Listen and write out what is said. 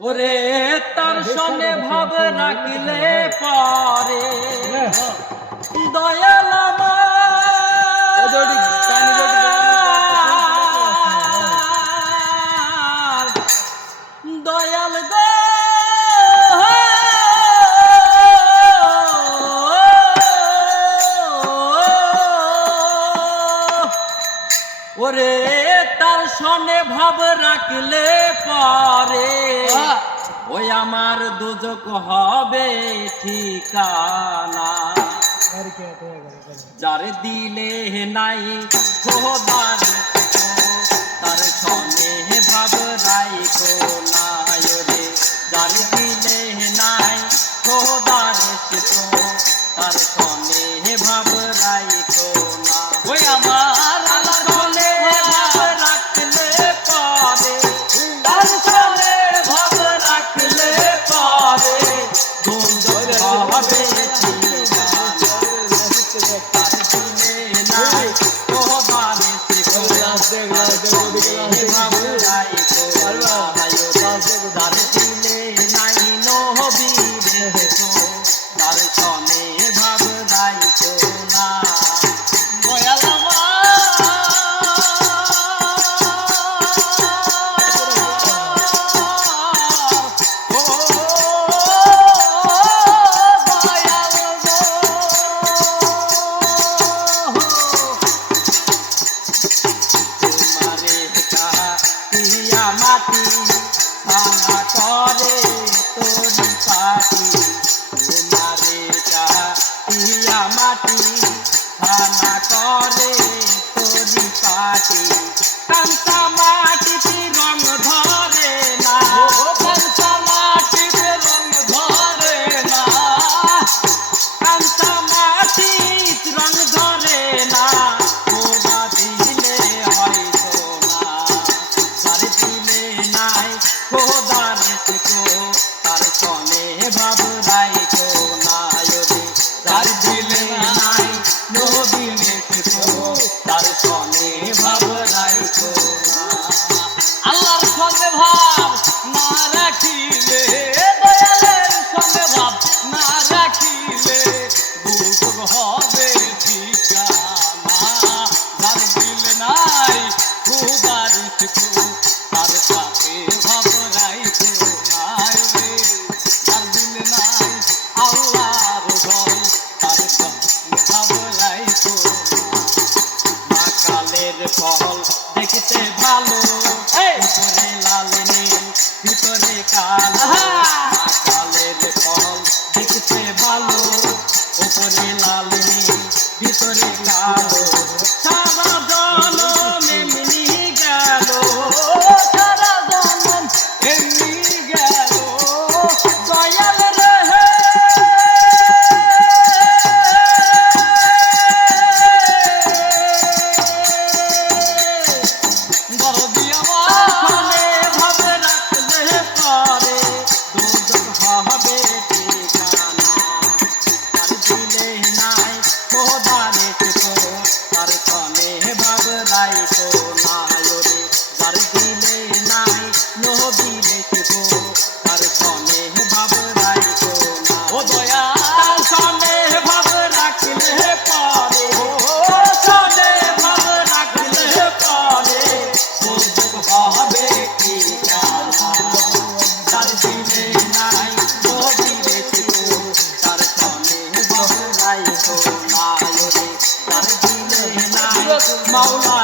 ওরে তার সনে ভাব রাখলে পরে দয়াল আমার দয়াল গো ওরে তার সনে ভাব রাখলে পরে ওই আমার দুজক হবে ঠিকানা যার দিলে নাই খোদার তার সনে ভাব রাইখো না রে যার দিলে নাই খোদার তার সনে ভাব রাইখো না ওই আমার মাটি খানা করে তোরি পাটি কাঁচা মাটিতে রং ধরে না কাঁচা মাটিতে রং ধরে না কাঁচা মাটির রং ধরে না খোদা দিলে হয়তো না তার দিলে নাই খোদার থেকো তার সনে ভাব রাইতো না তার দিলে নাই নবীনে থেকো তার সনে ভাব রাইতো না আল্লাহর সনে ভাব না রাখিলে দয়ালের সনে ভাব না রাখিলে দুঃখ হবে ঠিকানা যার দিলে নাই খোদার থেকো তার সাথে ভাব রাইতো না রে যার দিলে নাই আল্লাহর ভয় তার সাথে ভাব রাইতো না কালের ফল দেখতে ভালো উপরে লাল নীল ভিতরে কালো কালের ফল দেখতে ভালো উপরে লাল নীল ভিতরে কালো সারা জনম এমনি গেল সারা জনম এমনি গেল দয়াল রে মাওলা